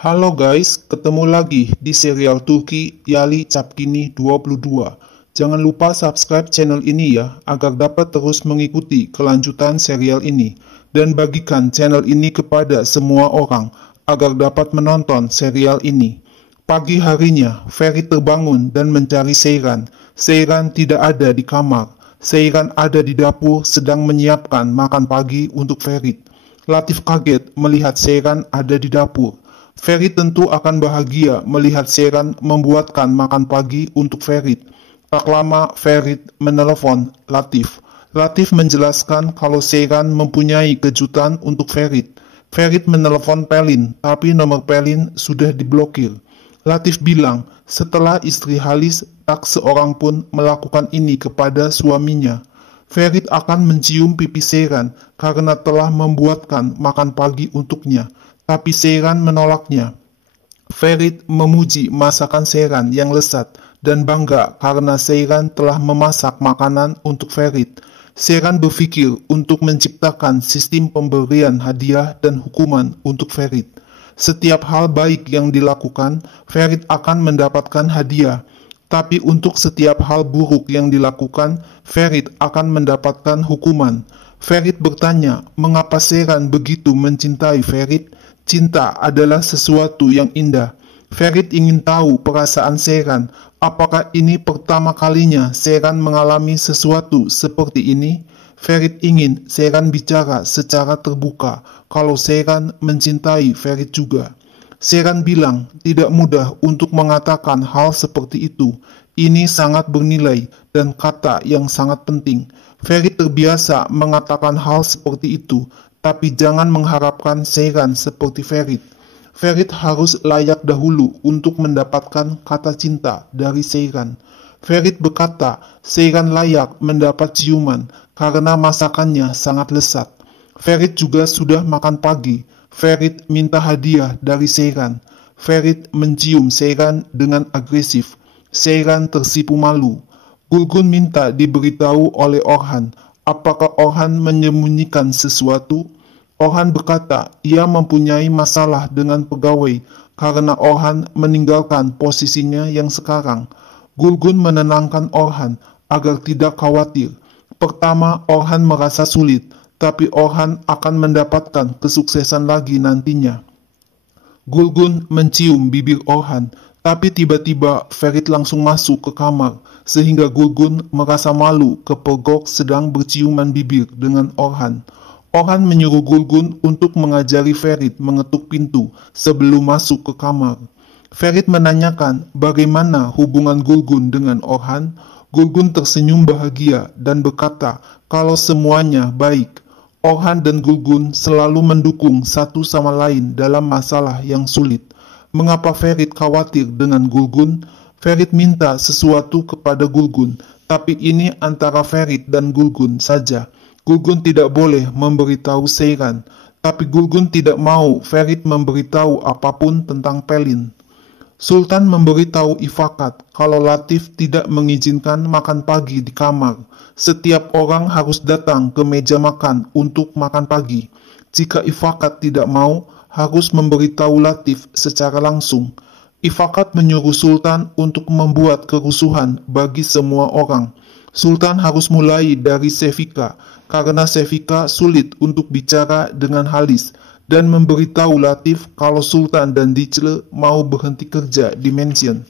Halo guys, ketemu lagi di serial Turki Yali Çapkini 22. Jangan lupa subscribe channel ini ya, agar dapat terus mengikuti kelanjutan serial ini. Dan bagikan channel ini kepada semua orang, agar dapat menonton serial ini. Pagi harinya, Ferry terbangun dan mencari Seyran. Seyran tidak ada di kamar. Seyran ada di dapur sedang menyiapkan makan pagi untuk Ferry. Latif kaget melihat Seyran ada di dapur. Ferry tentu akan bahagia melihat Seyran membuatkan makan pagi untuk Ferry. Tak lama Ferry menelepon Latif. Latif menjelaskan kalau Seyran mempunyai kejutan untuk Ferry. Ferry menelepon Pelin, tapi nomor Pelin sudah diblokir. Latif bilang, setelah istri Halis tak seorang pun melakukan ini kepada suaminya. Ferry akan mencium pipi Seyran karena telah membuatkan makan pagi untuknya. Tapi Seyran menolaknya. Ferry memuji masakan Seyran yang lezat dan bangga karena Seyran telah memasak makanan untuk Ferry. Seyran berpikir untuk menciptakan sistem pemberian hadiah dan hukuman untuk Ferry. Setiap hal baik yang dilakukan, Ferry akan mendapatkan hadiah. Tapi untuk setiap hal buruk yang dilakukan, Ferry akan mendapatkan hukuman. Ferry bertanya, mengapa Seyran begitu mencintai Ferry? Cinta adalah sesuatu yang indah. Ferry ingin tahu perasaan Seyran. Apakah ini pertama kalinya Seyran mengalami sesuatu seperti ini? Ferry ingin Seyran bicara secara terbuka kalau Seyran mencintai Ferry juga. Seyran bilang tidak mudah untuk mengatakan hal seperti itu. Ini sangat bernilai dan kata yang sangat penting. Ferry terbiasa mengatakan hal seperti itu, tapi jangan mengharapkan Seyran seperti Ferry. Ferry harus layak dahulu untuk mendapatkan kata cinta dari Seyran. Ferry berkata, Seyran layak mendapat ciuman karena masakannya sangat lezat. Ferry juga sudah makan pagi. Ferry minta hadiah dari Seyran. Ferry mencium Seyran dengan agresif. Seyran tersipu malu. Gulgun minta diberitahu oleh Orhan. Apakah Orhan menyembunyikan sesuatu? Orhan berkata ia mempunyai masalah dengan pegawai karena Orhan meninggalkan posisinya yang sekarang. Gulgun menenangkan Orhan agar tidak khawatir. Pertama, Orhan merasa sulit, tapi Orhan akan mendapatkan kesuksesan lagi nantinya. Gulgun mencium bibir Orhan, tapi tiba-tiba Ferry langsung masuk ke kamar, sehingga Gulgun merasa malu kepergok sedang berciuman bibir dengan Orhan. Orhan menyuruh Gulgun untuk mengajari Ferry mengetuk pintu sebelum masuk ke kamar. Ferry menanyakan bagaimana hubungan Gulgun dengan Orhan. Gulgun tersenyum bahagia dan berkata kalau semuanya baik. Orhan dan Gulgun selalu mendukung satu sama lain dalam masalah yang sulit. Mengapa Ferry khawatir dengan Gulgun? Ferry minta sesuatu kepada Gulgun, tapi ini antara Ferry dan Gulgun saja. Gulgun tidak boleh memberitahu Seyran, tapi Gulgun tidak mau Ferry memberitahu apapun tentang Pelin. Sultan memberitahu Ifakat kalau Latif tidak mengizinkan makan pagi di kamar. Setiap orang harus datang ke meja makan untuk makan pagi. Jika Ifakat tidak mau, harus memberitahu Latif secara langsung. Ifakat menyuruh Sultan untuk membuat kerusuhan bagi semua orang. Sultan harus mulai dari Sefika, karena Sefika sulit untuk bicara dengan Halis, dan memberitahu Latif kalau Sultan dan Dicle mau berhenti kerja di mansion.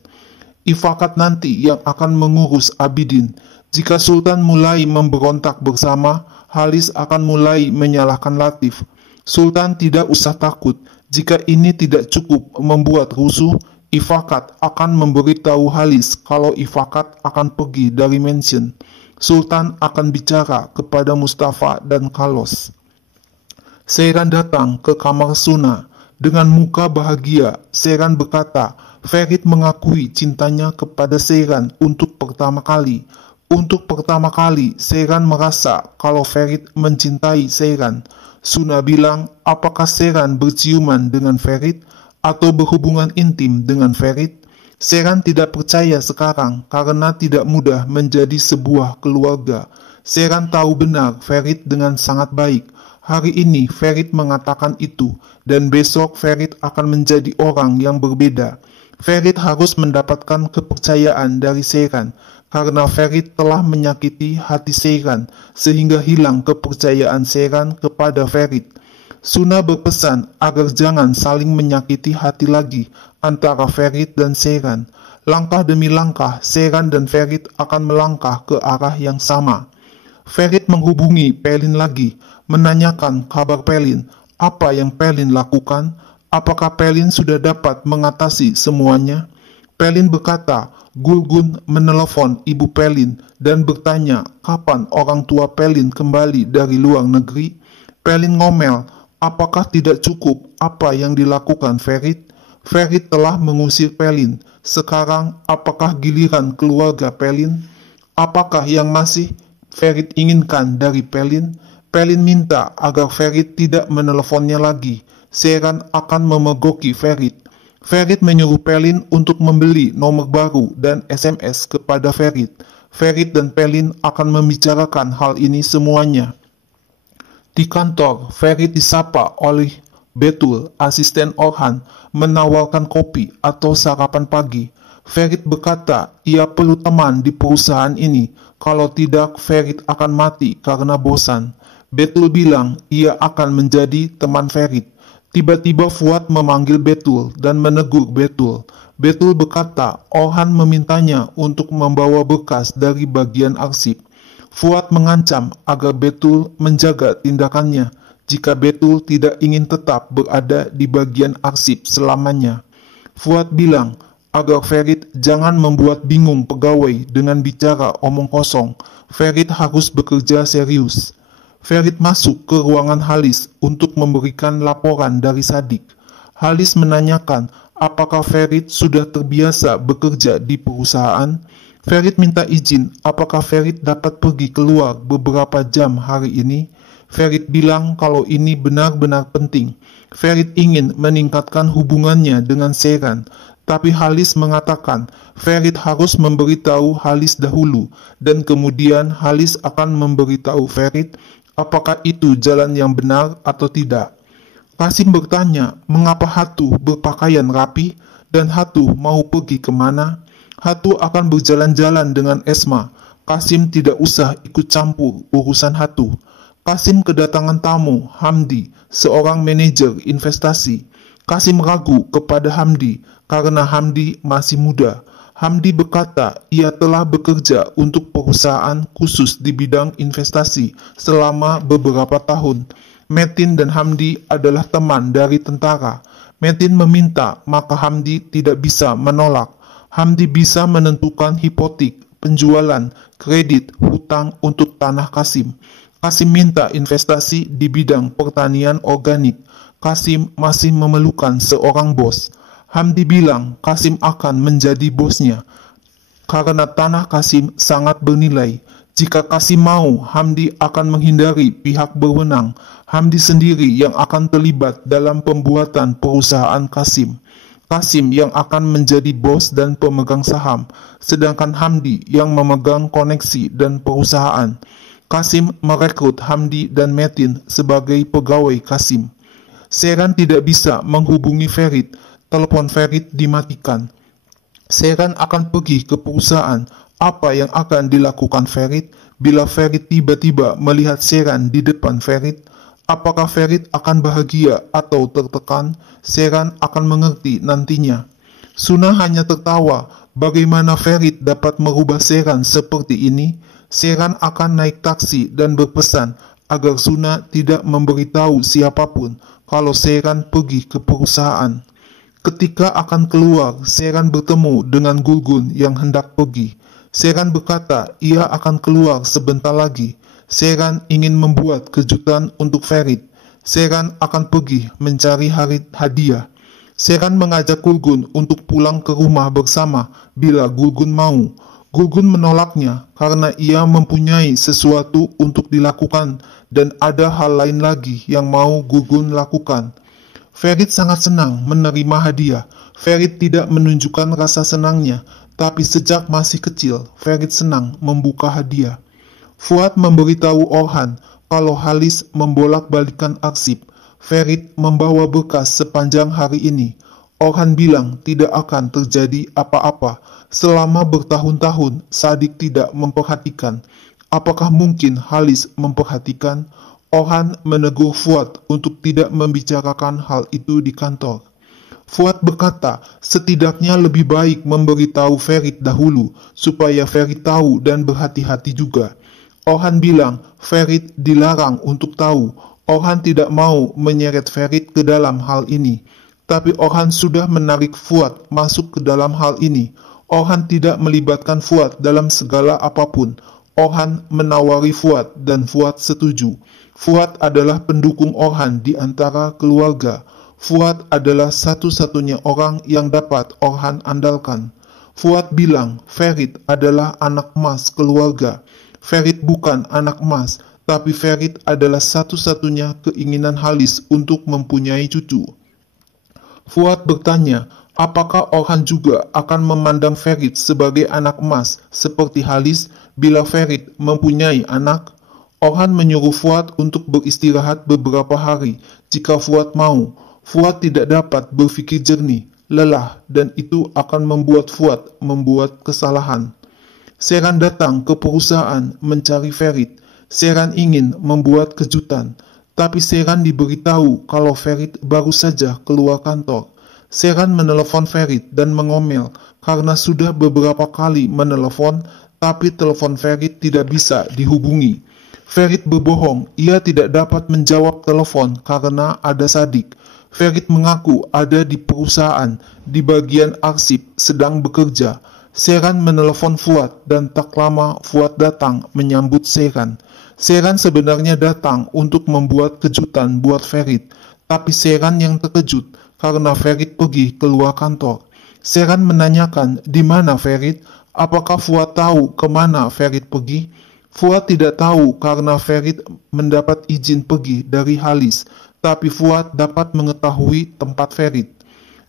Ifakat nanti yang akan mengurus Abidin. Jika Sultan mulai memberontak bersama, Halis akan mulai menyalahkan Latif. Sultan tidak usah takut, jika ini tidak cukup membuat rusuh, Ifakat akan memberitahu Halis kalau Ifakat akan pergi dari mansion. Sultan akan bicara kepada Mustafa dan Carlos. Seyran datang ke kamar Suna. Dengan muka bahagia, Seyran berkata, Ferry mengakui cintanya kepada Seyran untuk pertama kali. Untuk pertama kali, Seyran merasa kalau Ferry mencintai Seyran. Suna bilang, apakah Seyran berciuman dengan Ferry atau berhubungan intim dengan Ferry? Seyran tidak percaya sekarang karena tidak mudah menjadi sebuah keluarga. Seyran tahu benar Ferry dengan sangat baik. Hari ini Ferit mengatakan itu, dan besok Ferit akan menjadi orang yang berbeda. Ferit harus mendapatkan kepercayaan dari Seiran, karena Ferit telah menyakiti hati Seiran, sehingga hilang kepercayaan Seiran kepada Ferit. Suna berpesan agar jangan saling menyakiti hati lagi antara Ferit dan Seiran. Langkah demi langkah, Seiran dan Ferit akan melangkah ke arah yang sama. Ferit menghubungi Pelin lagi, menanyakan kabar Pelin, apa yang Pelin lakukan, apakah Pelin sudah dapat mengatasi semuanya. Pelin berkata, Gulgun menelepon ibu Pelin dan bertanya kapan orang tua Pelin kembali dari luar negeri. Pelin ngomel, apakah tidak cukup apa yang dilakukan Ferit? Ferit telah mengusir Pelin. Sekarang apakah giliran keluarga Pelin? Apakah yang masih Ferit inginkan dari Pelin? Pelin minta agar Ferit tidak meneleponnya lagi. Seiran akan memergoki Ferit. Ferit menyuruh Pelin untuk membeli nomor baru dan SMS kepada Ferit. Ferit dan Pelin akan membicarakan hal ini semuanya. Di kantor, Ferit disapa oleh Betul, asisten Orhan, menawarkan kopi atau sarapan pagi. Ferit berkata ia perlu teman di perusahaan ini, kalau tidak Ferit akan mati karena bosan. Betul bilang ia akan menjadi teman Ferit. Tiba-tiba Fuad memanggil Betul dan menegur Betul. Betul berkata Orhan memintanya untuk membawa berkas dari bagian arsip. Fuad mengancam agar Betul menjaga tindakannya jika Betul tidak ingin tetap berada di bagian arsip selamanya. Fuad bilang agar Ferit jangan membuat bingung pegawai dengan bicara omong kosong. Ferit harus bekerja serius. Ferit masuk ke ruangan Halis untuk memberikan laporan dari Sadik. Halis menanyakan apakah Ferit sudah terbiasa bekerja di perusahaan. Ferit minta izin apakah Ferit dapat pergi keluar beberapa jam hari ini. Ferit bilang kalau ini benar-benar penting. Ferit ingin meningkatkan hubungannya dengan Seiran, tapi Halis mengatakan Ferit harus memberitahu Halis dahulu, dan kemudian Halis akan memberitahu Ferit apakah itu jalan yang benar atau tidak. Kasim bertanya mengapa Hatu berpakaian rapi dan Hatu mau pergi kemana. Hatu akan berjalan-jalan dengan Esma. Kasim tidak usah ikut campur urusan Hatu. Kasim kedatangan tamu, Hamdi, seorang manajer investasi. Kasim ragu kepada Hamdi karena Hamdi masih muda. Hamdi berkata ia telah bekerja untuk perusahaan khusus di bidang investasi selama beberapa tahun. Metin dan Hamdi adalah teman dari tentara. Metin meminta, maka Hamdi tidak bisa menolak. Hamdi bisa menentukan hipotek, penjualan, kredit, hutang untuk tanah Kasim. Kasim minta investasi di bidang pertanian organik. Kasim masih memerlukan seorang bos. Hamdi bilang Kasim akan menjadi bosnya karena tanah Kasim sangat bernilai. Jika Kasim mau, Hamdi akan menghindari pihak berwenang. Hamdi sendiri yang akan terlibat dalam pembuatan perusahaan Kasim. Kasim yang akan menjadi bos dan pemegang saham, sedangkan Hamdi yang memegang koneksi dan perusahaan. Kasim merekrut Hamdi dan Metin sebagai pegawai Kasim. Seiran tidak bisa menghubungi Ferit. Telepon Ferit dimatikan. Seiran akan pergi ke perusahaan. Apa yang akan dilakukan Ferit bila Ferit tiba-tiba melihat Seiran di depan Ferit? Apakah Ferit akan bahagia atau tertekan? Seiran akan mengerti nantinya. Suna hanya tertawa. Bagaimana Ferit dapat merubah Seiran seperti ini? Seiran akan naik taksi dan berpesan agar Suna tidak memberitahu siapapun kalau Seiran pergi ke perusahaan. Ketika akan keluar, Seiran bertemu dengan Gulgun yang hendak pergi. Seiran berkata ia akan keluar sebentar lagi. Seiran ingin membuat kejutan untuk Ferit. Seiran akan pergi mencari hadiah. Seiran mengajak Gulgun untuk pulang ke rumah bersama bila Gulgun mau. Gulgun menolaknya karena ia mempunyai sesuatu untuk dilakukan dan ada hal lain lagi yang mau Gulgun lakukan. Ferit sangat senang menerima hadiah. Ferit tidak menunjukkan rasa senangnya, tapi sejak masih kecil, Ferit senang membuka hadiah. Fuad memberitahu Orhan kalau Halis membolak-balikan arsip. Ferit membawa berkas sepanjang hari ini. Orhan bilang tidak akan terjadi apa-apa. Selama bertahun-tahun, Sadik tidak memperhatikan. Apakah mungkin Halis memperhatikan? Orhan menegur Fuad untuk tidak membicarakan hal itu di kantor. Fuad berkata, setidaknya lebih baik memberitahu Ferit dahulu, supaya Ferit tahu dan berhati-hati juga. Orhan bilang, Ferit dilarang untuk tahu. Orhan tidak mau menyeret Ferit ke dalam hal ini. Tapi Orhan sudah menarik Fuad masuk ke dalam hal ini. Orhan tidak melibatkan Fuad dalam segala apapun. Orhan menawari Fuad dan Fuad setuju. Fuad adalah pendukung Orhan di antara keluarga. Fuad adalah satu-satunya orang yang dapat Orhan andalkan. Fuad bilang Ferit adalah anak emas keluarga. Ferit bukan anak emas, tapi Ferit adalah satu-satunya keinginan Halis untuk mempunyai cucu. Fuad bertanya, apakah Orhan juga akan memandang Ferit sebagai anak emas seperti Halis bila Ferit mempunyai anak? Orhan menyuruh Fuad untuk beristirahat beberapa hari jika Fuad mau. Fuad tidak dapat berpikir jernih, lelah, dan itu akan membuat Fuad membuat kesalahan. Seran datang ke perusahaan mencari Ferit. Seran ingin membuat kejutan. Tapi Seran diberitahu kalau Ferit baru saja keluar kantor. Seran menelepon Ferit dan mengomel karena sudah beberapa kali menelepon, tapi telepon Ferit tidak bisa dihubungi. Ferit berbohong, ia tidak dapat menjawab telepon karena ada Sadik. Ferit mengaku ada di perusahaan, di bagian arsip, sedang bekerja. Seran menelepon Fuad dan tak lama Fuad datang menyambut Seran. Seran sebenarnya datang untuk membuat kejutan buat Ferit, tapi Seran yang terkejut karena Ferit pergi keluar kantor. Seran menanyakan di mana Ferit, apakah Fuad tahu kemana Ferit pergi? Fuad tidak tahu karena Ferit mendapat izin pergi dari Halis, tapi Fuad dapat mengetahui tempat Ferit.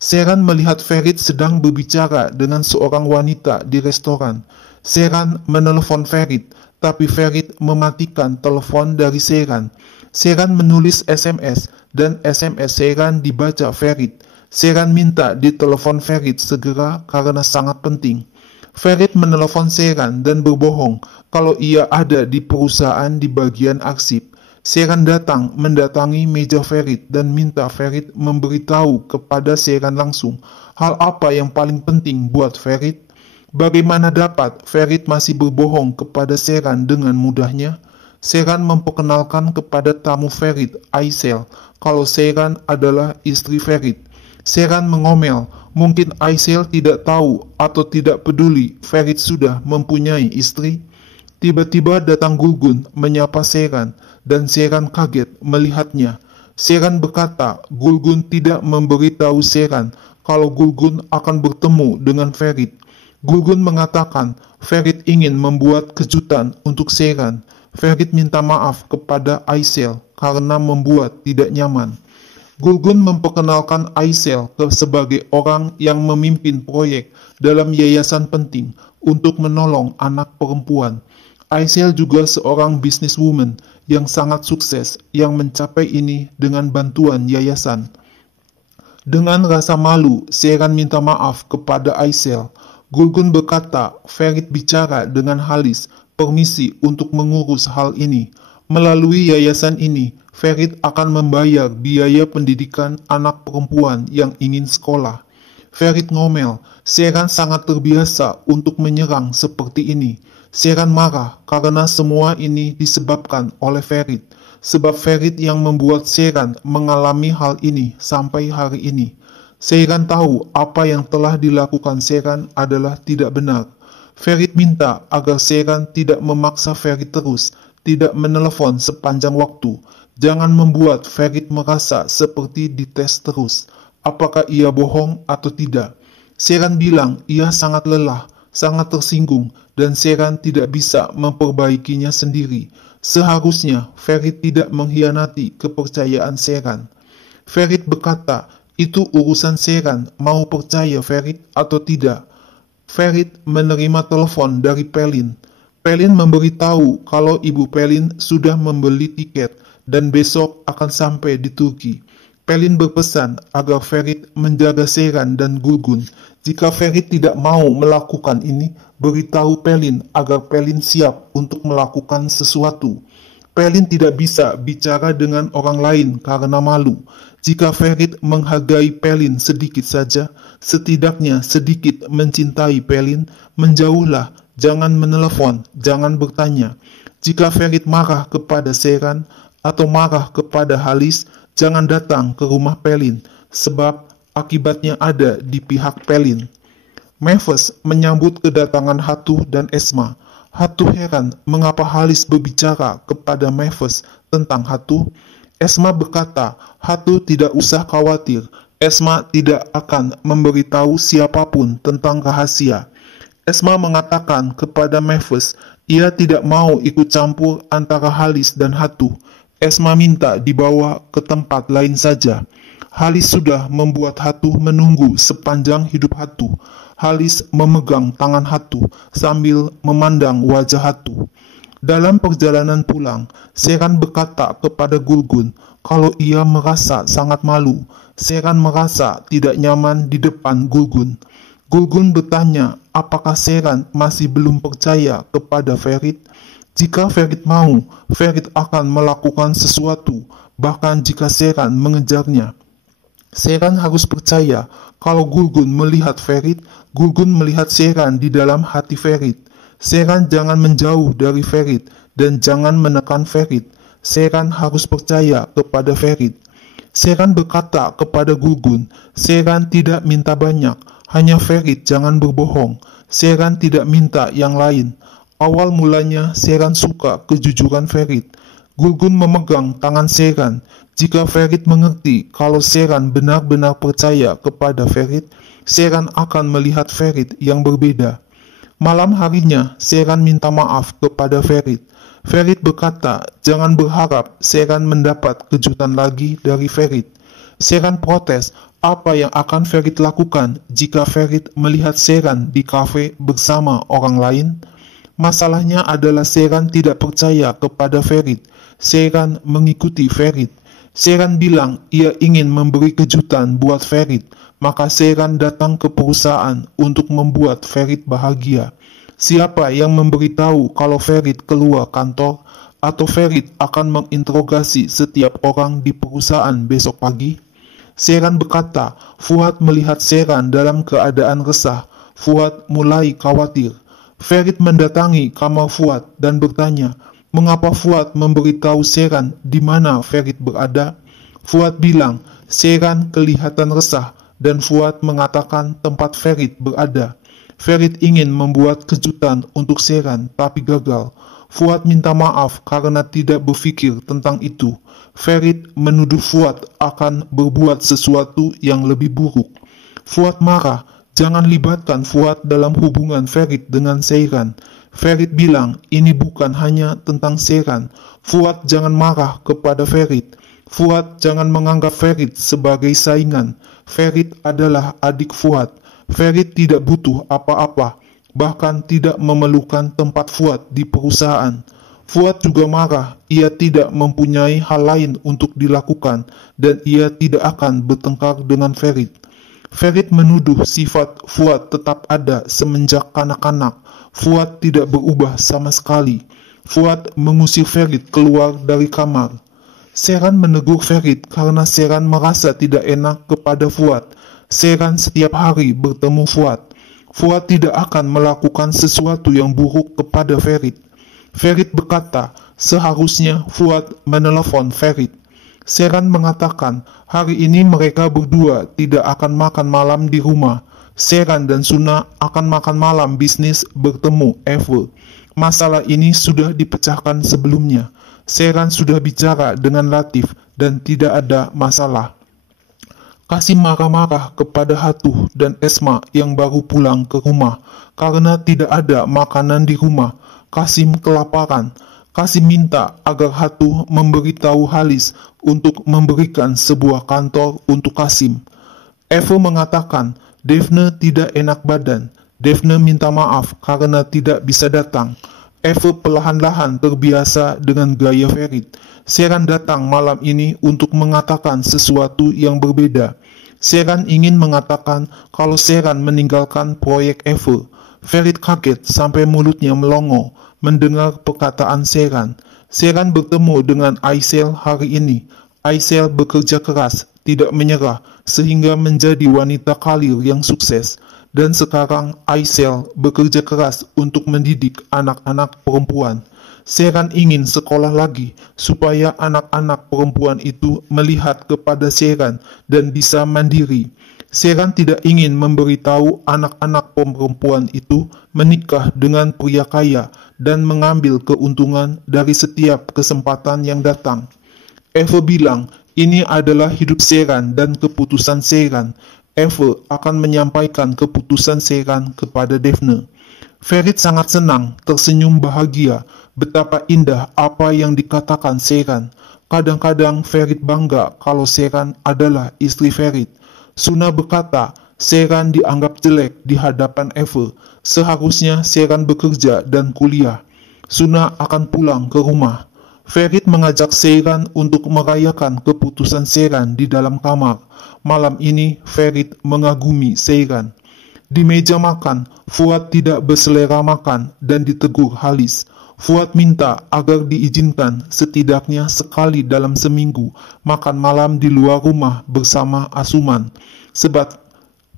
Seran melihat Ferit sedang berbicara dengan seorang wanita di restoran. Seran menelepon Ferit, tapi Ferit mematikan telepon dari Seran. Seran menulis SMS, dan SMS Seran dibaca Ferit. Seran minta ditelepon Ferit segera karena sangat penting. Ferit menelepon Seran dan berbohong kalau ia ada di perusahaan di bagian arsip. Seran datang mendatangi meja Ferit dan minta Ferit memberitahu kepada Seran langsung hal apa yang paling penting buat Ferit. Bagaimana dapat Ferit masih berbohong kepada Seran dengan mudahnya? Seran memperkenalkan kepada tamu Ferit, Aisel, kalau Seran adalah istri Ferit. Seran mengomel, mungkin Aisel tidak tahu atau tidak peduli Ferit sudah mempunyai istri. Tiba-tiba datang Gulgun menyapa Seran, dan Seran kaget melihatnya. Seran berkata, Gulgun tidak memberitahu Seran kalau Gulgun akan bertemu dengan Ferit. Gulgun mengatakan Ferit ingin membuat kejutan untuk Seran. Ferit minta maaf kepada Aisel karena membuat tidak nyaman. Gulgun memperkenalkan Aisel sebagai orang yang memimpin proyek dalam yayasan penting untuk menolong anak perempuan. Aisel juga seorang businesswoman yang sangat sukses yang mencapai ini dengan bantuan yayasan. Dengan rasa malu, Seran minta maaf kepada Aisel. Gulgun berkata, Ferit bicara dengan Halis, permisi untuk mengurus hal ini. Melalui yayasan ini, Ferit akan membayar biaya pendidikan anak perempuan yang ingin sekolah. Ferit ngomel, Seran sangat terbiasa untuk menyerang seperti ini. Seran marah karena semua ini disebabkan oleh Ferit. Sebab Ferit yang membuat Seran mengalami hal ini sampai hari ini. Seran tahu apa yang telah dilakukan Seran adalah tidak benar. Ferit minta agar Seran tidak memaksa Ferit terus, tidak menelepon sepanjang waktu. Jangan membuat Ferit merasa seperti dites terus. Apakah ia bohong atau tidak? Seran bilang ia sangat lelah, sangat tersinggung, dan Seran tidak bisa memperbaikinya sendiri. Seharusnya Ferit tidak mengkhianati kepercayaan Seran. Ferit berkata, itu urusan Seran mau percaya Ferit atau tidak. Ferit menerima telepon dari Pelin. Pelin memberitahu kalau Ibu Pelin sudah membeli tiket dan besok akan sampai di Turki. Pelin berpesan agar Ferit menjaga Seyran dan Gulgun. Jika Ferit tidak mau melakukan ini, beritahu Pelin agar Pelin siap untuk melakukan sesuatu. Pelin tidak bisa bicara dengan orang lain karena malu. Jika Ferit menghargai Pelin sedikit saja, setidaknya sedikit mencintai Pelin, menjauhlah, jangan menelepon, jangan bertanya. Jika Ferit marah kepada Seyran atau marah kepada Halis, jangan datang ke rumah Pelin, sebab akibatnya ada di pihak Pelin. Mavis menyambut kedatangan Hatu dan Esma. Hatu heran mengapa Halis berbicara kepada Mavis tentang Hatu. Esma berkata, Hatu tidak usah khawatir, Esma tidak akan memberitahu siapapun tentang rahasia. Esma mengatakan kepada Mavis, ia tidak mau ikut campur antara Halis dan Hatu. Esma minta dibawa ke tempat lain saja. Halis sudah membuat Hatu menunggu sepanjang hidup Hatu. Halis memegang tangan Hatu sambil memandang wajah Hatu. Dalam perjalanan pulang, Seyran berkata kepada Gulgun kalau ia merasa sangat malu. Seyran merasa tidak nyaman di depan Gulgun. Gulgun bertanya apakah Seyran masih belum percaya kepada Ferit. Jika Ferit mau, Ferit akan melakukan sesuatu, bahkan jika Seyran mengejarnya. Seyran harus percaya kalau Gulgun melihat Ferit, Gulgun melihat Seyran di dalam hati Ferit. Seyran jangan menjauh dari Ferit dan jangan menekan Ferit. Seyran harus percaya kepada Ferit. Seyran berkata kepada Gulgun, Seyran tidak minta banyak, hanya Ferit jangan berbohong. Seyran tidak minta yang lain. Awal mulanya Seyran suka kejujuran Ferit. Gulgun memegang tangan Seyran. Jika Ferit mengerti kalau Seyran benar-benar percaya kepada Ferit, Seyran akan melihat Ferit yang berbeda. Malam harinya, Seyran minta maaf kepada Ferit. Ferit berkata, jangan berharap Seyran mendapat kejutan lagi dari Ferit. Seyran protes, apa yang akan Ferit lakukan jika Ferit melihat Seyran di kafe bersama orang lain? Masalahnya adalah Seyran tidak percaya kepada Ferit. Seyran mengikuti Ferit. Seyran bilang ia ingin memberi kejutan buat Ferit. Maka Seyran datang ke perusahaan untuk membuat Ferit bahagia. Siapa yang memberitahu kalau Ferit keluar kantor atau Ferit akan menginterogasi setiap orang di perusahaan besok pagi? Seyran berkata, Fuad melihat Seyran dalam keadaan resah. Fuad mulai khawatir. Ferit mendatangi kamar Fuad dan bertanya, mengapa Fuad memberitahu Seyran di mana Ferit berada? Fuad bilang, Seyran kelihatan resah. Dan Fuad mengatakan tempat Ferit berada. Ferit ingin membuat kejutan untuk Seyran, tapi gagal. Fuad minta maaf karena tidak berpikir tentang itu. Ferit menuduh Fuad akan berbuat sesuatu yang lebih buruk. Fuad marah, jangan libatkan Fuad dalam hubungan Ferit dengan Seyran. Ferit bilang, ini bukan hanya tentang Seyran. Fuad jangan marah kepada Ferit. Fuad jangan menganggap Ferit sebagai saingan. Ferit adalah adik Fuad. Ferit tidak butuh apa-apa, bahkan tidak memerlukan tempat Fuad di perusahaan. Fuad juga marah, ia tidak mempunyai hal lain untuk dilakukan dan ia tidak akan bertengkar dengan Ferit. Ferit menuduh sifat Fuad tetap ada semenjak kanak-kanak. Fuad tidak berubah sama sekali. Fuad mengusir Ferit keluar dari kamar. Seyran menegur Ferit karena Seyran merasa tidak enak kepada Fuad. Seyran setiap hari bertemu Fuad. Fuad tidak akan melakukan sesuatu yang buruk kepada Ferit. Ferit berkata, seharusnya Fuad menelepon Ferit. Seyran mengatakan, hari ini mereka berdua tidak akan makan malam di rumah. Seyran dan Suna akan makan malam bisnis bertemu Eve. Masalah ini sudah dipecahkan sebelumnya. Seyran sudah bicara dengan Latif dan tidak ada masalah. Kasim marah-marah kepada Hatu dan Esma yang baru pulang ke rumah karena tidak ada makanan di rumah. Kasim kelaparan. Kasim minta agar Hatu memberitahu Halis untuk memberikan sebuah kantor untuk Kasim. Eve mengatakan Devne tidak enak badan. Devne minta maaf karena tidak bisa datang. Eve perlahan-lahan terbiasa dengan gaya Ferit. Sheeran datang malam ini untuk mengatakan sesuatu yang berbeda. Sheeran ingin mengatakan kalau Sheeran meninggalkan proyek Eve. Ferit kaget sampai mulutnya melongo mendengar perkataan Sheeran. Sheeran bertemu dengan Aisel hari ini. Aisel bekerja keras, tidak menyerah, sehingga menjadi wanita karir yang sukses. Dan sekarang Aisel bekerja keras untuk mendidik anak-anak perempuan. Sheeran ingin sekolah lagi supaya anak-anak perempuan itu melihat kepada Sheeran dan bisa mandiri. Sheeran tidak ingin memberitahu anak-anak perempuan itu menikah dengan pria kaya dan mengambil keuntungan dari setiap kesempatan yang datang. Eve bilang, ini adalah hidup Sheeran dan keputusan Sheeran. Eve akan menyampaikan keputusan Sheeran kepada Daphne. Ferit sangat senang, tersenyum bahagia, betapa indah apa yang dikatakan Sheeran. Kadang-kadang Ferit bangga kalau Sheeran adalah istri Ferit. Suna berkata, Sheeran dianggap jelek di hadapan Eve. Seharusnya Sheeran bekerja dan kuliah. Suna akan pulang ke rumah. Ferit mengajak Sheeran untuk merayakan keputusan Sheeran di dalam kamar. Malam ini Ferit mengagumi Sheeran. Di meja makan, Fuad tidak berselera makan dan ditegur Halis. Fuad minta agar diizinkan setidaknya sekali dalam seminggu makan malam di luar rumah bersama Asuman. Sebab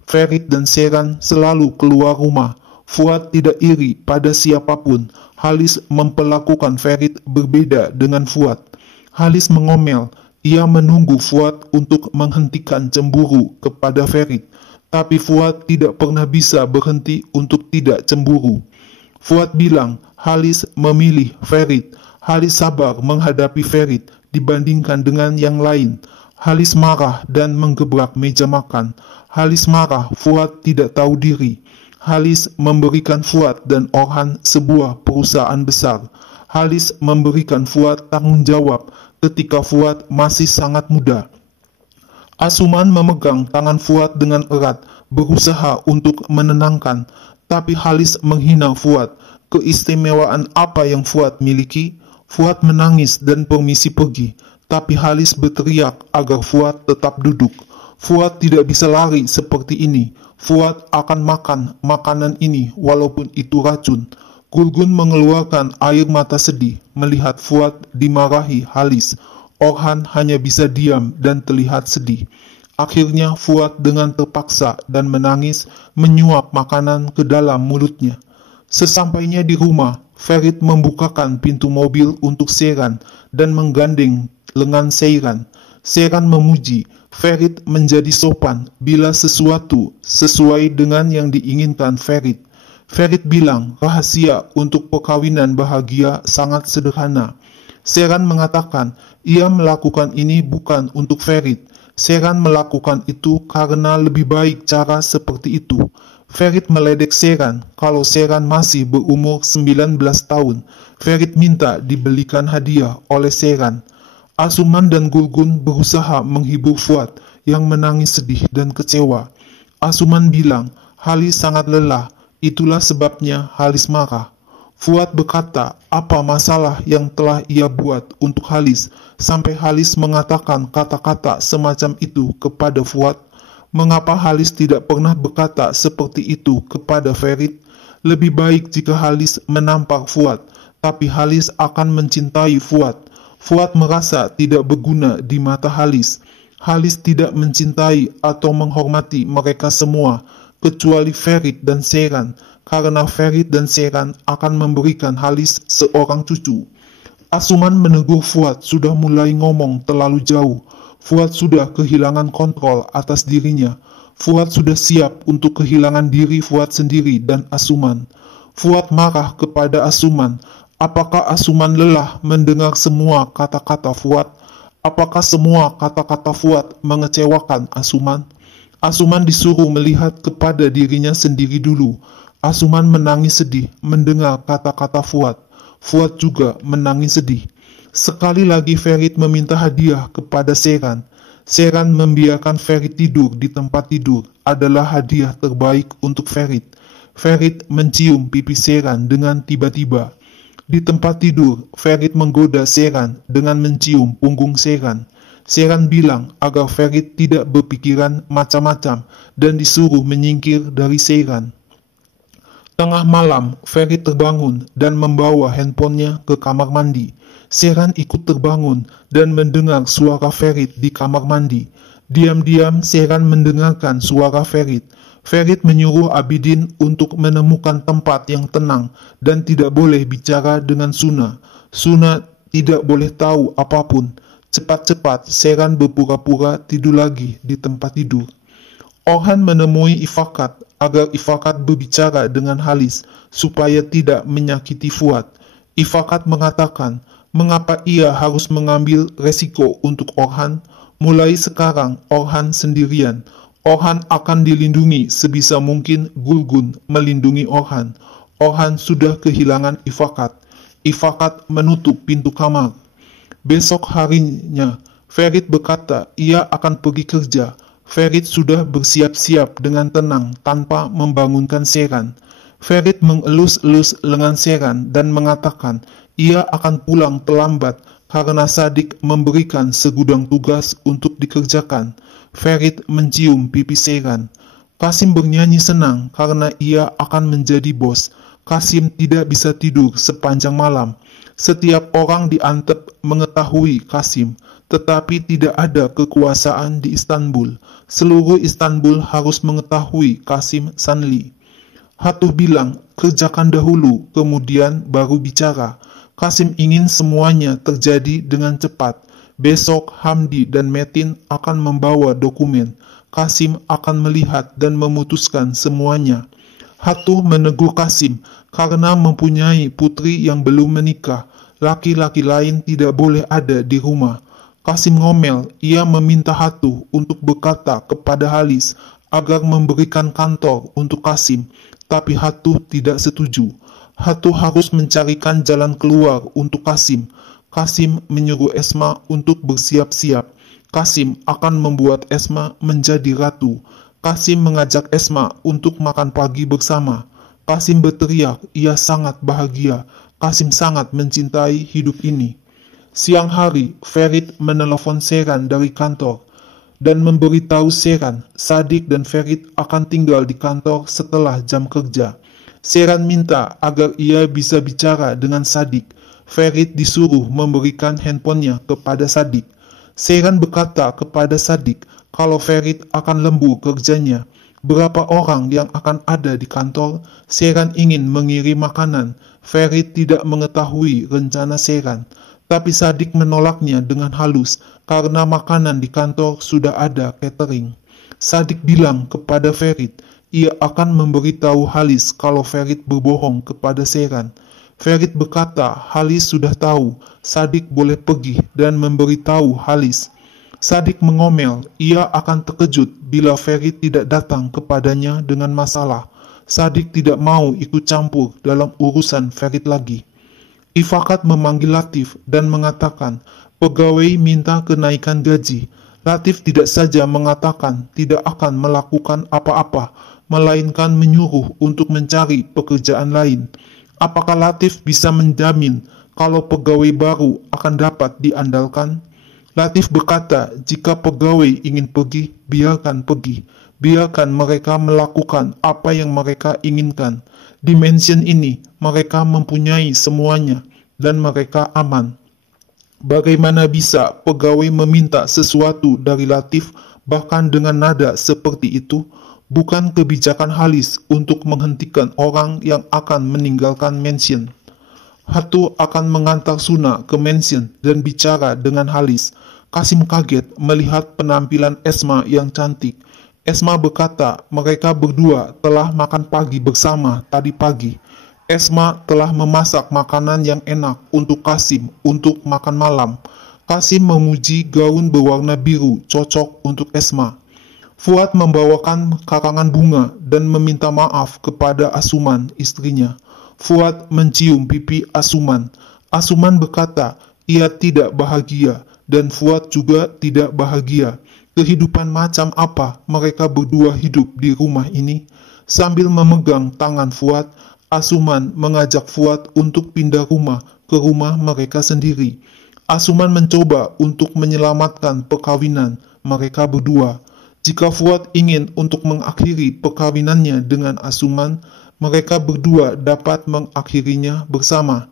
Ferit dan Sheeran selalu keluar rumah. Fuad tidak iri pada siapapun. Halis memperlakukan Ferit berbeda dengan Fuad. Halis mengomel, ia menunggu Fuad untuk menghentikan cemburu kepada Ferit. Tapi Fuad tidak pernah bisa berhenti untuk tidak cemburu. Fuad bilang, Halis memilih Ferit. Halis sabar menghadapi Ferit dibandingkan dengan yang lain. Halis marah dan menggebrak meja makan. Halis marah, Fuad tidak tahu diri. Halis memberikan Fuad dan Orhan sebuah perusahaan besar. Halis memberikan Fuad tanggung jawab ketika Fuad masih sangat muda. Asuman memegang tangan Fuad dengan erat, berusaha untuk menenangkan, tapi Halis menghina Fuad. Keistimewaan apa yang Fuad miliki? Fuad menangis dan permisi pergi, tapi Halis berteriak agar Fuad tetap duduk. Fuad tidak bisa lari seperti ini. Fuad akan makan makanan ini walaupun itu racun. Gulgun mengeluarkan air mata sedih melihat Fuad dimarahi Halis. Orhan hanya bisa diam dan terlihat sedih. Akhirnya Fuad dengan terpaksa dan menangis menyuap makanan ke dalam mulutnya. Sesampainya di rumah, Ferit membukakan pintu mobil untuk Sheeran dan menggandeng lengan Sheeran. Sheeran memuji, Ferit menjadi sopan bila sesuatu sesuai dengan yang diinginkan Ferit. Ferit bilang rahasia untuk perkawinan bahagia sangat sederhana. Sheeran mengatakan ia melakukan ini bukan untuk Ferit. Sheeran melakukan itu karena lebih baik cara seperti itu. Ferit meledek Sheeran kalau Sheeran masih berumur 19 tahun. Ferit minta dibelikan hadiah oleh Sheeran. Asuman dan Gulgun berusaha menghibur Fuad yang menangis sedih dan kecewa. Asuman bilang, Halis sangat lelah, itulah sebabnya Halis marah. Fuad berkata, apa masalah yang telah ia buat untuk Halis, sampai Halis mengatakan kata-kata semacam itu kepada Fuad. Mengapa Halis tidak pernah berkata seperti itu kepada Ferit? Lebih baik jika Halis menampar Fuad, tapi Halis akan mencintai Fuad. Fuad merasa tidak berguna di mata Halis. Halis tidak mencintai atau menghormati mereka semua, kecuali Ferit dan Sheeran, karena Ferit dan Sheeran akan memberikan Halis seorang cucu. Asuman menegur Fuad sudah mulai ngomong terlalu jauh. Fuad sudah kehilangan kontrol atas dirinya. Fuad sudah siap untuk kehilangan diri Fuad sendiri dan Asuman. Fuad marah kepada Asuman. Apakah Asuman lelah mendengar semua kata-kata Fuad? Apakah semua kata-kata Fuad mengecewakan Asuman? Asuman disuruh melihat kepada dirinya sendiri dulu. Asuman menangis sedih mendengar kata-kata Fuad. Fuad juga menangis sedih. Sekali lagi Ferit meminta hadiah kepada Sheeran. Sheeran membiarkan Ferit tidur di tempat tidur adalah hadiah terbaik untuk Ferit. Ferit mencium pipi Sheeran dengan tiba-tiba. Di tempat tidur, Ferit menggoda Sheeran dengan mencium punggung Sheeran. Sheeran bilang agar Ferit tidak berpikiran macam-macam dan disuruh menyingkir dari Sheeran. Tengah malam, Ferit terbangun dan membawa handphonenya ke kamar mandi. Sheeran ikut terbangun dan mendengar suara Ferit di kamar mandi. Diam-diam Sheeran mendengarkan suara Ferit. Ferit menyuruh Abidin untuk menemukan tempat yang tenang dan tidak boleh bicara dengan Suna. Suna tidak boleh tahu apapun. Cepat-cepat Sheeran berpura-pura tidur lagi di tempat tidur. Orhan menemui Ifakat agar Ifakat berbicara dengan Halis supaya tidak menyakiti Fuad. Ifakat mengatakan mengapa ia harus mengambil resiko untuk Orhan. Mulai sekarang Orhan sendirian. Orhan akan dilindungi sebisa mungkin Gulgun melindungi Orhan. Orhan sudah kehilangan Ifakat. Ifakat menutup pintu kamar. Besok harinya, Ferit berkata ia akan pergi kerja. Ferit sudah bersiap-siap dengan tenang tanpa membangunkan Sheeran. Ferit mengelus-elus lengan Sheeran dan mengatakan ia akan pulang terlambat karena Sadik memberikan segudang tugas untuk dikerjakan. Ferit mencium pipi Sheeran. Kasim bernyanyi senang karena ia akan menjadi bos. Kasim tidak bisa tidur sepanjang malam. Setiap orang di Antep mengetahui Kasim, tetapi tidak ada kekuasaan di Istanbul. Seluruh Istanbul harus mengetahui Kasim Sanli. Hatuh bilang, kerjakan dahulu, kemudian baru bicara. Kasim ingin semuanya terjadi dengan cepat. Besok Hamdi dan Metin akan membawa dokumen. Kasim akan melihat dan memutuskan semuanya. Hatuh menegur Kasim karena mempunyai putri yang belum menikah. Laki-laki lain tidak boleh ada di rumah. Kasim ngomel, ia meminta Hatuh untuk berkata kepada Halis agar memberikan kantor untuk Kasim, tapi Hatuh tidak setuju. Hatuh harus mencarikan jalan keluar untuk Kasim. Kasim menyuruh Esma untuk bersiap-siap. Kasim akan membuat Esma menjadi ratu. Kasim mengajak Esma untuk makan pagi bersama. Kasim berteriak, ia sangat bahagia. Kasim sangat mencintai hidup ini. Siang hari, Ferit menelepon Sheeran dari kantor dan memberitahu Sheeran, Sadik dan Ferit akan tinggal di kantor setelah jam kerja. Sheeran minta agar ia bisa bicara dengan Sadik. Ferit disuruh memberikan handphonenya kepada Sadik. Sheeran berkata kepada Sadik kalau Ferit akan lembur kerjanya. Berapa orang yang akan ada di kantor? Sheeran ingin mengirim makanan. Ferit tidak mengetahui rencana Sheeran, tapi Sadik menolaknya dengan halus karena makanan di kantor sudah ada catering. Sadik bilang kepada Ferit, ia akan memberitahu Halis kalau Ferit berbohong kepada Sheeran. Ferit berkata Halis sudah tahu, Sadik boleh pergi dan memberitahu Halis. Sadik mengomel, ia akan terkejut bila Ferit tidak datang kepadanya dengan masalah. Sadik tidak mau ikut campur dalam urusan Ferit lagi. Ifakat memanggil Latif dan mengatakan, pegawai minta kenaikan gaji. Latif tidak saja mengatakan tidak akan melakukan apa-apa, melainkan menyuruh untuk mencari pekerjaan lain. Apakah Latif bisa menjamin kalau pegawai baru akan dapat diandalkan? Latif berkata, jika pegawai ingin pergi, biarkan pergi. Biarkan mereka melakukan apa yang mereka inginkan. Di mansion ini, mereka mempunyai semuanya, dan mereka aman. Bagaimana bisa pegawai meminta sesuatu dari Latif, bahkan dengan nada seperti itu? Bukan kebijakan Halis untuk menghentikan orang yang akan meninggalkan mansion. Hatu akan mengantar Suna ke mansion dan bicara dengan Halis. Kasim kaget melihat penampilan Esma yang cantik. Esma berkata mereka berdua telah makan pagi bersama tadi pagi. Esma telah memasak makanan yang enak untuk Kasim untuk makan malam. Kasim memuji gaun berwarna biru cocok untuk Esma. Fuad membawakan karangan bunga dan meminta maaf kepada Asuman, istrinya. Fuad mencium pipi Asuman. Asuman berkata ia tidak bahagia dan Fuad juga tidak bahagia. Kehidupan macam apa mereka berdua hidup di rumah ini? Sambil memegang tangan Fuad, Asuman mengajak Fuad untuk pindah rumah ke rumah mereka sendiri. Asuman mencoba untuk menyelamatkan perkawinan mereka berdua. Jika Fuad ingin untuk mengakhiri perkawinannya dengan Asuman, mereka berdua dapat mengakhirinya bersama.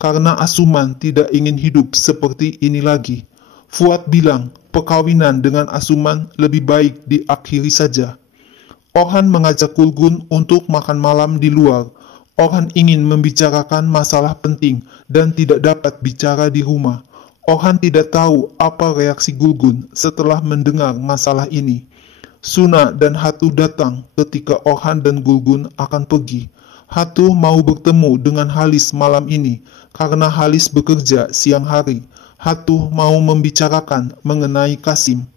Karena Asuman tidak ingin hidup seperti ini lagi. Fuad bilang perkawinan dengan Asuman lebih baik diakhiri saja. Orhan mengajak Gulgun untuk makan malam di luar. Orhan ingin membicarakan masalah penting dan tidak dapat bicara di rumah. Orhan tidak tahu apa reaksi Gulgun setelah mendengar masalah ini. Suna dan Hatu datang ketika Orhan dan Gulgun akan pergi. Hatu mau bertemu dengan Halis malam ini karena Halis bekerja siang hari. Hatu mau membicarakan mengenai Kasim.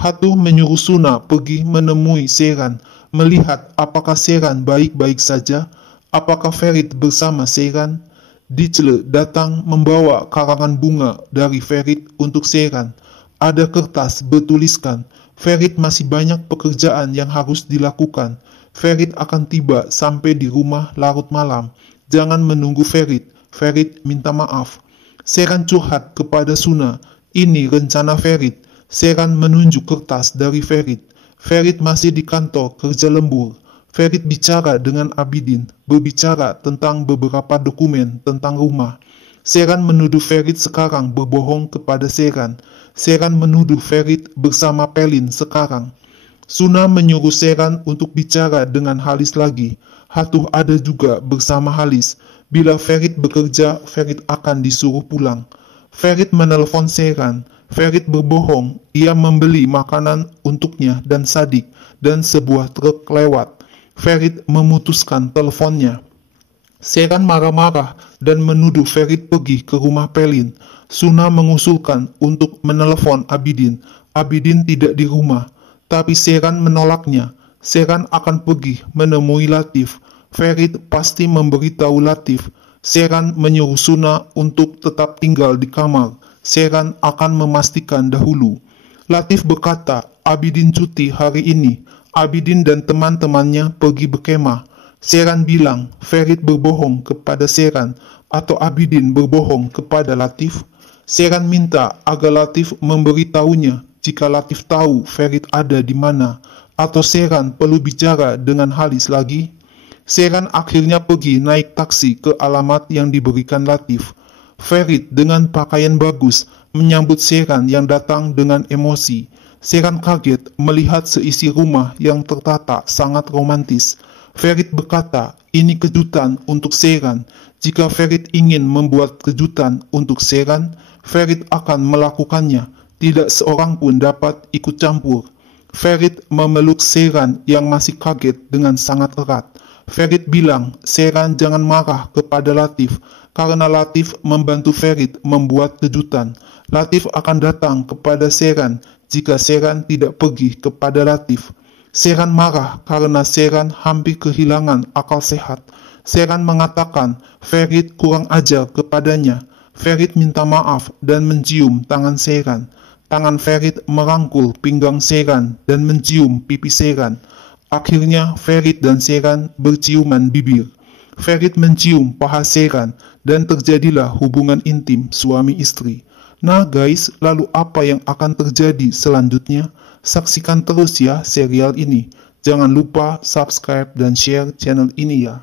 Hatu menyuruh Suna pergi menemui Seyran, melihat apakah Seyran baik-baik saja, apakah Ferit bersama Seyran. Dicle datang membawa karangan bunga dari Ferit untuk Seyran. Ada kertas bertuliskan, Ferit masih banyak pekerjaan yang harus dilakukan. Ferit akan tiba sampai di rumah larut malam. Jangan menunggu Ferit. Ferit minta maaf. Seyran curhat kepada Suna. Ini rencana Ferit. Seyran menunjuk kertas dari Ferit. Ferit masih di kantor kerja lembur. Ferit bicara dengan Abidin, berbicara tentang beberapa dokumen tentang rumah. Seyran menuduh Ferit sekarang berbohong kepada Seyran. Seyran menuduh Ferit bersama Pelin sekarang. Suna menyuruh Seyran untuk bicara dengan Halis lagi. Hatu ada juga bersama Halis. Bila Ferit bekerja, Ferit akan disuruh pulang. Ferit menelpon Seyran. Ferit berbohong, ia membeli makanan untuknya dan Sadik, dan sebuah truk lewat. Ferit memutuskan teleponnya. Seyran marah-marah dan menuduh Ferit pergi ke rumah Pelin. Suna mengusulkan untuk menelepon Abidin. Abidin tidak di rumah, tapi Seyran menolaknya. Seyran akan pergi menemui Latif. Ferit pasti memberitahu Latif. Seyran menyuruh Suna untuk tetap tinggal di kamar. Seyran akan memastikan dahulu. Latif berkata, Abidin cuti hari ini. Abidin dan teman-temannya pergi berkemah. Seyran bilang, Ferit berbohong kepada Seyran atau Abidin berbohong kepada Latif. Seyran minta agar Latif memberitahunya jika Latif tahu Ferit ada di mana, atau Seyran perlu bicara dengan Halis lagi. Seyran akhirnya pergi naik taksi ke alamat yang diberikan Latif. Ferit dengan pakaian bagus menyambut Seyran yang datang dengan emosi. Seyran kaget melihat seisi rumah yang tertata sangat romantis. Ferit berkata, ini kejutan untuk Seyran. Jika Ferit ingin membuat kejutan untuk Seyran, Ferit akan melakukannya. Tidak seorang pun dapat ikut campur. Ferit memeluk Seyran yang masih kaget dengan sangat erat. Ferit bilang, Seyran jangan marah kepada Latif, karena Latif membantu Ferit membuat kejutan. Latif akan datang kepada Seyran jika Seyran tidak pergi kepada Latif. Seyran marah karena Seyran hampir kehilangan akal sehat. Seyran mengatakan Ferit kurang ajar kepadanya. Ferit minta maaf dan mencium tangan Seyran. Tangan Ferit merangkul pinggang Seyran dan mencium pipi Seyran. Akhirnya Ferit dan Seyran berciuman bibir. Ferit mencium paha Seyran dan terjadilah hubungan intim suami istri. Nah guys, lalu apa yang akan terjadi selanjutnya? Saksikan terus ya serial ini. Jangan lupa subscribe dan share channel ini ya.